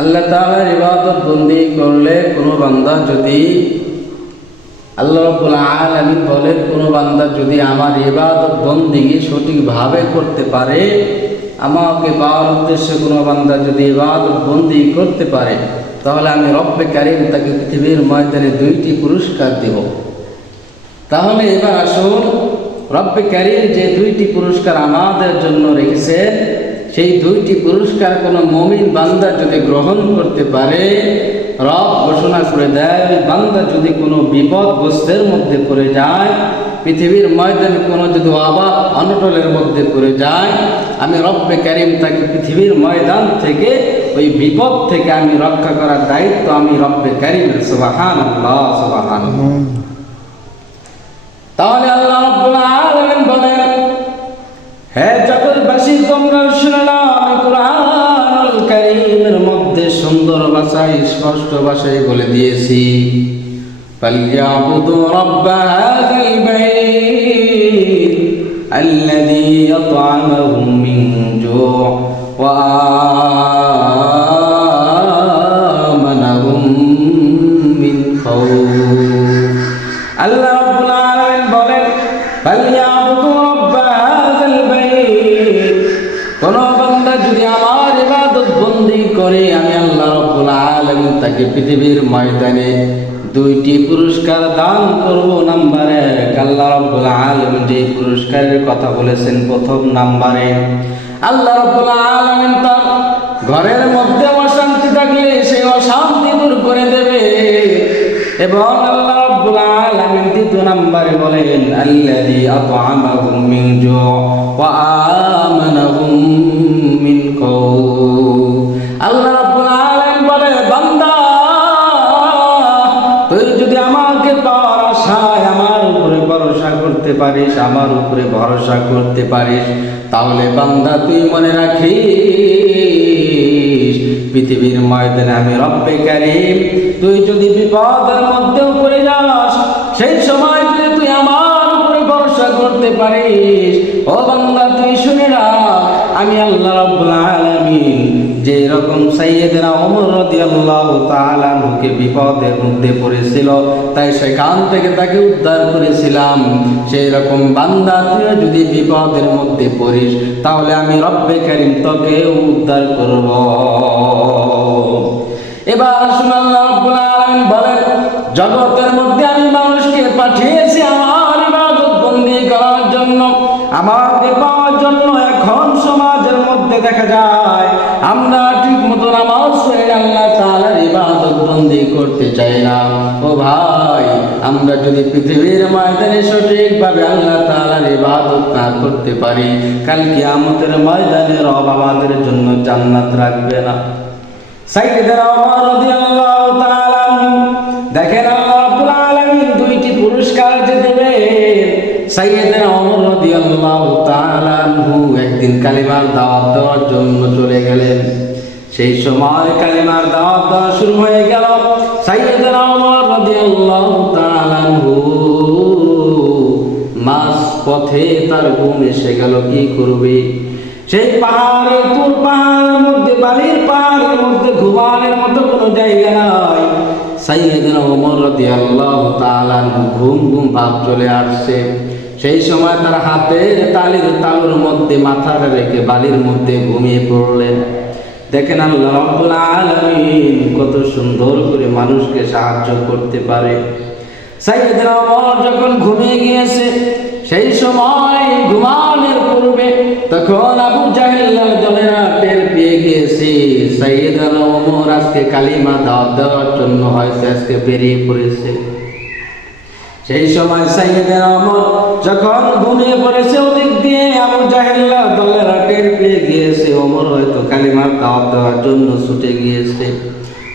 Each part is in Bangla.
আল্লাহ তাআলার ইবাদত বন্দি করলে কোনো বান্দা যদি আল্লাহ রাব্বুল আলামিন বলেন কোনো বান্দা যদি আমার ইবাদত বন্দিগি সঠিকভাবে করতে পারে, আমাকে পাওয়ার উদ্দেশ্যে কোনো বান্দা যদি ইবাদত বন্দি করতে পারে, তাহলে আমি রব্বে কারীম তাকে পৃথিবীর ময়দানে 2টি পুরস্কার দেব। তাহলে এবার আসুন, রব্বে কারীম যে 2টি পুরস্কার আমাদের জন্য রেখেছেন, সেই 2টি পুরস্কার কোনো মুমিন বান্দা যদি গ্রহণ করতে পারে, রব ঘোষণা করে দেয় বান্দা যদি কোনো বিপদগ্রস্তের মধ্যে পড়ে যায়, পৃথিবীর ময়দানে কোনো যদি অভাব অনটনের মধ্যে পড়ে যায়, আমি রব্বে কারীম তাকে পৃথিবীর ময়দান থেকে ওই বিপদ থেকে আমি রক্ষা করার দায়িত্ব আমি রব্বে কারীমের। সুবহানাল্লাহ, সুবহানাল্লাহ। তাহলে আল্লাহ রাব্বুল আলামিন বলেন, হে জগৎবাসী তোমরা শুনে নাও, আমি কুরআনুল কারীমের মধ্যে সুন্দর ভাষায় স্পষ্ট ভাষায় বলে দিয়েছি, ফালইয়াবুদু রাব্ব হাযাল বাইত আল্লাযী আত'আমাহুম মিন জু' ওয়া আমানাহুম মিন খাউফ। আল্লাহ রাব্বুল আলামিন বলেন, ফালইয়াবুদু রাব্ব হাযাল বাইত, কোন বান্দা যদি আমার ইবাদত বন্দি করে, আমি আল্লাহ রাব্বুল আলামিন তাকে পৃথিবীর ময়দানে 2টি পুরস্কার দান করব। নাম্বার 1, আল্লাহ রাব্বুল আলামিন যে পুরস্কারের কথা বলেছেন, প্রথম নাম্বারে আল্লাহ রাব্বুল আলামিন তার ঘরের মধ্যে অশান্তি থাকলে সেই অশান্তি দূর করে দেবে। এবং আল্লাহ রাব্বুল আলামিন 2 নম্বরে বলেন, আল্লাযী আত'আমাহুম মিন জু' ওয়া আমানাহুম মিন খাউফ। আল্লাহ রাব্বুল আলামিন বলে, বান্দা তুই যদি আমাকে পাওয়ার আশায় আমার উপরে ভরসা করতে পারিস, আমার উপরে ভরসা করতে পারিস, তাহলে বান্দা তুই মনে রাখিস পৃথিবীর ময়দানে আমি রব্বে কারীম, তুই যদি বিপদের মধ্যেও পড়ে যাস, সেই সময় যদি তুই আমার উপরে ভরসা করতে পারিস, ও বান্দা তুই শুনে রাখ, আমি আল্লাহ রাব্বুল আলামিন যে রকম সাইয়েদনা ওমর রাদিয়াল্লাহু তাআলা আনহুকে বিপদের মধ্যে পড়েছিল, তাই সেখান থেকে তাকে উদ্ধার করেছিলাম, সেই রকম বান্দা তুই যদি বিপদের মধ্যে পড়িস, তাহলে আমি রব্বে কারীম তোকে উদ্ধার করব। এবার আসুন, আল্লাহ রাব্বুল আলামিন বলেন, জগতের মধ্যে আমি মানুষকে পাঠিয়েছি আমার ইবাদত বন্দি করার জন্য, আমাকে পাওয়ার জন্য। এখন সমাজের মধ্যে দেখা যায় আমরা ঠিক মতো নামাজ পড়ে আল্লাহ তাআলার ইবাদত বন্দি করতে চাই না। ও ভাই, আমরা যদি পৃথিবীর ময়দানে সঠিকভাবে আল্লাহ তাআলার ইবাদত না করতে পারি, কাল কিয়ামতের ময়দানে রব আমাদের জন্য জান্নাত রাখবে না। সাইয়েদনা ওমর রাদিয়াল্লাহু তাআলা আনহু, দেখেন আল্লাহ রাব্বুল আলামিন 2টি পুরস্কার যে দেবে। সাইয়েদনা ওমর রাদিয়াল্লাহু তাআলা আনহু একদিন কালিমার দাওয়াত দেওয়ার জন্য চলে গেলেন। সেই সময় কালিমার দাওয়াত দেওয়া শুরু হয়ে গেল। সাইয়েদনা ওমর রাদিয়াল্লাহু তাআলা আনহু মাঝ পথে তার ঘুম এসে গেল, কি করবে? সেই পাহাড়ের তুর পাহাড়ের মধ্যে, বালির পাহাড়ের মধ্যে ঘুমানোর মতো কোনো জায়গা নাই। সাইয়েদনা ওমর রাদিয়াল্লাহু তাআলা ঘুম ঘুম ভাব চলে আসছে। সেই সময় তার হাতের তালির তালুর মধ্যে মাথাটা রেখে বালির মধ্যে ঘুমিয়ে পড়লেন। দেখেন আল্লাহ রাব্বুল আলামিন কত সুন্দর করে মানুষকে সাহায্য করতে পারে। সাইয়েদনা ওমর যখন ঘুমিয়ে গিয়েছে, সেই সময় ঘুমানোর পূর্বে তখন আবু জাহেলের দলেরা টের পেয়ে গিয়েছে সাইয়েদনা ওমর আজকে কালিমা দাওয়াত দেওয়ার জন্য হয়তো আজকে বেরিয়ে পড়েছে। সেই সময় সাইয়েদনা ওমর যখন ঘুমিয়ে পড়েছে, ওদিক দিয়ে আবু জাহেলের দলেরা টের পেয়ে গিয়েছে ওমর হয়তো কালিমার দাওয়াত দেওয়ার জন্য ছুটে গিয়েছে।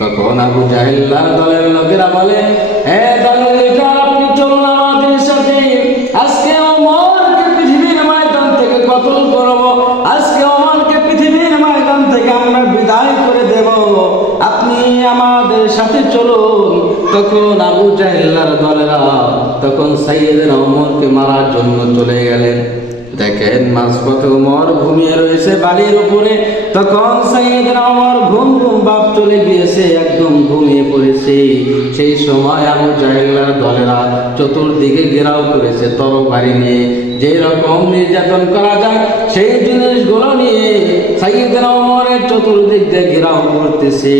তখন আবু জাহেলের দলের লোকেরা বলে, হে দলের লিডার, আপনি চলুন আমাদের সাথে, আজকে ওমরকে পৃথিবীর ময়দান থেকে কতল করব, আজকে ওমরকে পৃথিবীর ময়দান থেকে আমরা বিদায় করে দেব, আপনি আমাদের সাথে চলুন। তখন আবু জাহেলের দলেরা তখন সাইয়েদনা ওমরকে মারার জন্য চলে গেলেন। দেখেন মাঝপথে ওমর ঘুমিয়ে রয়েছে বালির উপরে। তখন সাইয়েদনা ওমর ঘুম ঘুম ভাব চলে গিয়েছে, একদম ঘুমিয়ে পড়েছে। সেই সময় আবু জাহেলের দলেরা চতুর্দিকে ঘেরাও করেছে তরবারি নিয়ে। যে রকম নির্যাতন করা যায় সেই জিনিসগুলো নিয়ে সাইয়েদনা ওমরের চতুর্দিক দিয়ে ঘেরাও করতেছে।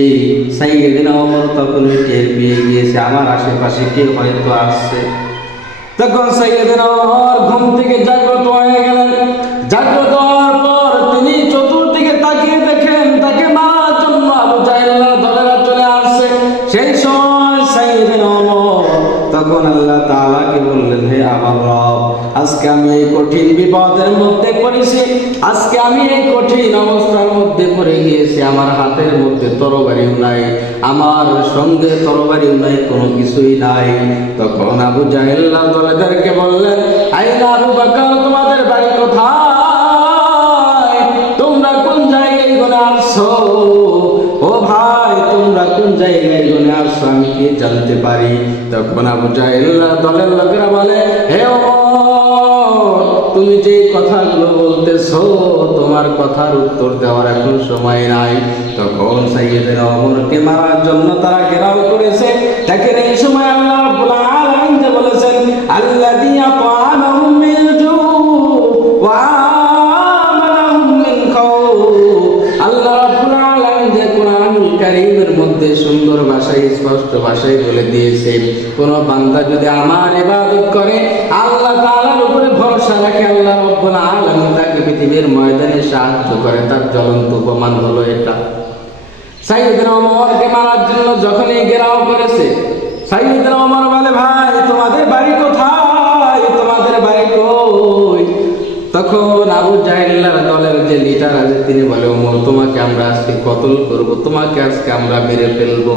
সাইয়েদনা ওমর তখন টের পেয়ে গিয়েছে আমার আশেপাশে কেউ হয়তো আসছে। তখন সাইয়েদনা ওমর ঘুম থেকে জাগ্রত হয়ে গেলেন। জাগ্রত হওয়ার পর তিনি চতুর্দিকে তাকিয়ে দেখেন তাকে মারার জন্য আবু জাহেলের দলেরা চলে আসছে। সেই সময় সাইয়েদনা ওমর তখন আল্লাহ তাআলাকে বললেন, হে আমার রব, আজকে আমি এই কঠিন বিপদের মধ্যে পড়েছি, আজকে আমি এই কঠিন অবস্থার মধ্যে পড়ে গিয়েছি। আমার হাতের মধ্যে তরবারিও নাই, আমার সঙ্গে তরবারিও নাই, কোনো কিছুই নাই। তখন আবু জাহেল দলেদেরকে বললেন, আইনা আবু বকর, তোমাদের বাড়ি কোথায়? তোমরা কোন জায়গায় গনে আসছো? ও ভাই, তোমরা কোন জায়গায় গনে আসছো আমি কি জানতে পারি? তখন আবু জাহেল দলের লোকেরা বলে, হে ওমর, তুমি যে কথাগুলো বলতেছো তোমার কথার উত্তর দেওয়ার এখন সময় নাই। তখন সাইয়েদনা ওমরকে মারার জন্য তারা ঘেরাও করেছে। দেখেন এই সময় আল্লাহ রাব্বুল আলামিন যে বলেছেন, আল্লাযী আত'আমাহুম মিন জু' ওয়া আমানাহুম মিন খাউফ। আল্লাহ রাব্বুল আলামিন যে কোরআনুল কারীমের মধ্যে সুন্দর ভাষায় স্পষ্ট ভাষায় বলে দিয়েছে, কোন বান্দা যদি আমার ইবাদত করে, আল্লাহ তাআলার উপরে ভরসা রাখে, আল্লাহ রাব্বুল আলামিন তাকে পৃথিবীর ময়দানে সাহায্য করে। তার জ্বলন্ত প্রমাণ হলো এটা। সাইয়েদনা ওমরকে মারার জন্য যখন এই ঘেরাও করেছে, সাইয়েদনা ওমর বলে, ভাই তোমাদের বাড়ি কোথায়? তোমাদের বাড়ি কই? তখন আবু জাহেলের দলের যে লিডার আছে তিনি বলে, ওমর, তোমাকে আমরা আজকে কতল করব, তোমাকে আজকে আমরা মেরে ফেলবো।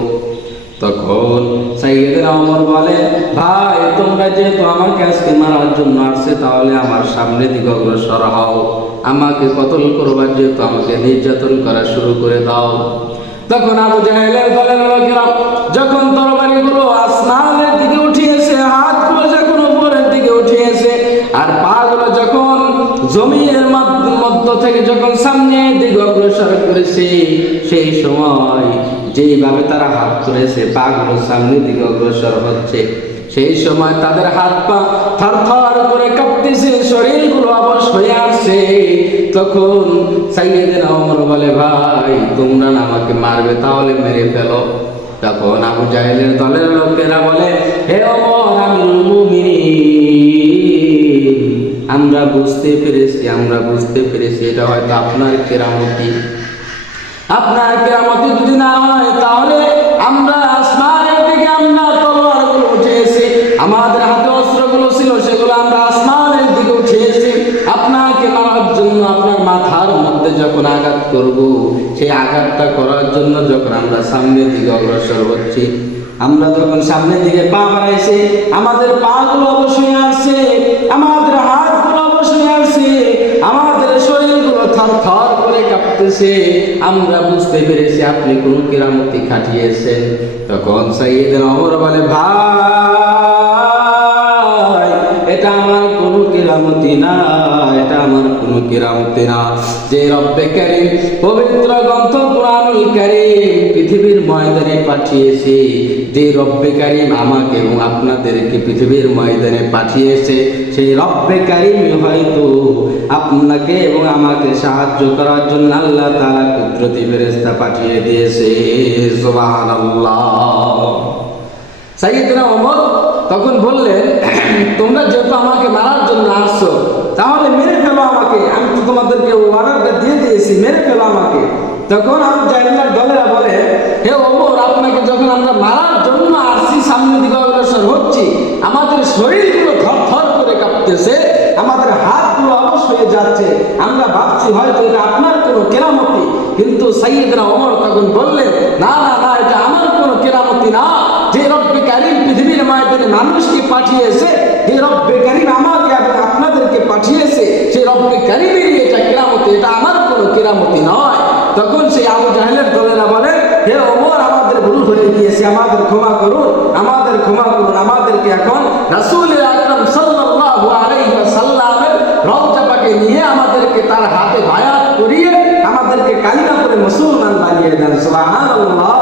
তখন সাইয়েদনা ওমর বলে, ভাই তোমরা যেহেতু আমাকে আজকে মারার জন্য আসছে, তাহলে আমার সামনে দিকে অগ্রসর হও, আমাকে কতল করবার যেহেতু আমাকে নির্যাতন করা শুরু করে দাও। তখন আবু জাহেলের দলের লোকেরা যখন তরবারিগুলো আসমানের দিকে উঠিয়েছে, হাতগুলো যখন উপরের দিকে উঠিয়েছে, আর পাগুলো যখন জমিনের মধ্য থেকে যখন সামনের দিকে অগ্রসর করেছে, সেই সময় যেভাবে তারা হাত তুলেছে, পাগুলো সামনের দিকে অগ্রসর হচ্ছে, সেই সময় তাদের হাত পা থরথর করে কাঁপতেছে, শরীরগুলো অবশ হয়ে আসছে। তখন সাইয়েদনা ওমর বলে, ভাই তোমরা না আমাকে মারবে, তাহলে মেরে ফেলো। তখন আবু জাহেলের দলের লোকেরা বলে, হে ওমর আমিরুল মুমিনিন, আমরা বুঝতে পেরেছি, আমরা বুঝতে পেরেছি এটা হয়তো আপনার কেরামতি। আপনার কেরামতি যদি না হয়, তাহলে আমরা আসমানের দিকে আমরা তলোয়ারগুলো উঠিয়েছি, আমাদের হাতে অস্ত্রগুলো ছিল সেগুলো আমরা আসমানের দিকে উঠিয়েছি আপনাকে মারার জন্য। আপনার মাথার মধ্যে যখন আঘাত করব, সেই আঘাতটা করার জন্য যখন আমরা সামনের দিকে অগ্রসর হচ্ছি, আমরা যখন সামনের দিকে পা বাড়াইছি, আমাদের পা গুলো অবশ্যই আসছে, আমাদের হাতগুলো অবশ্যই আসছে, আমাদের শরীরগুলো থরথর করে কাঁপতেছে। আমরা বুঝতে পেরেছি আপনি কোন কেরামতি খাটিয়েছেন। তখন সাইয়েদনা ওমর বলে, ভাই এটা আমার কোনো কেরামতি না, এটা আমার কোনো কেরামতি না। যে রব্বে কারীম পবিত্র গ্রন্থ কুরআনুল কারীম পৃথিবীর ময়দানে পাঠিয়েছে, যে রব্বে কারীম আমাকে এবং আপনাদেরকে পৃথিবীর ময়দানে পাঠিয়েছে, সেই রব্বে কারীম হয়তো আপনাকে এবং আমাকে সাহায্য করার জন্য আল্লাহ তাআলা কুদরতি ফেরেশতা পাঠিয়ে দিয়েছে। সুবহানাল্লাহ। সাইয়েদনা ওমর তখন বললেন, তোমরা যেহেতু আমাকে মারার জন্য আসছো, তাহলে মেরে ফেলো আমাকে, আমি তো তোমাদেরকে অর্ডারটা দিয়ে দিয়েছি, মেরে ফেলো আমাকে। তখন আবু জাহেলের দলেরা বলে, হে ওমর, আপনাকে যখন আমরা মারার জন্য আসছি, সামনের দিকে অগ্রসর হচ্ছি, আমাদের শরীরগুলো থরথর করে কাঁপতেছে, আমাদের হাতগুলো অবশ হয়ে যাচ্ছে, আমরা ভাবছি হয়তো এটা আপনার কোনো কেরামতি। কিন্তু সাইয়েদনা ওমর তখন বললেন, না না না, এটা আমার কোনো কেরামতি না। যে রব্বে কারীম পৃথিবীর ময়দানে মানুষকে পাঠিয়েছে, যে রব্বে কারীম আমাকে এবং আপনাদেরকে পাঠিয়েছে, সেই রব্বে কারীমেরই এটা কেরামতি, এটা আমার কোনো কেরামতি নয়। তখন সেই আবু জাহেলের দলেরা বলে, হে ওমর, আমাদের ভুল হয়ে গিয়েছে, আমাদের ক্ষমা করুন, আমাদের ক্ষমা করুন, আমাদেরকে এখন রাসূল আকরাম সাল্লাল্লাহু আলাইহি ওয়াসাল্লামের রওজা পাকে সুবহানাল্লাহ।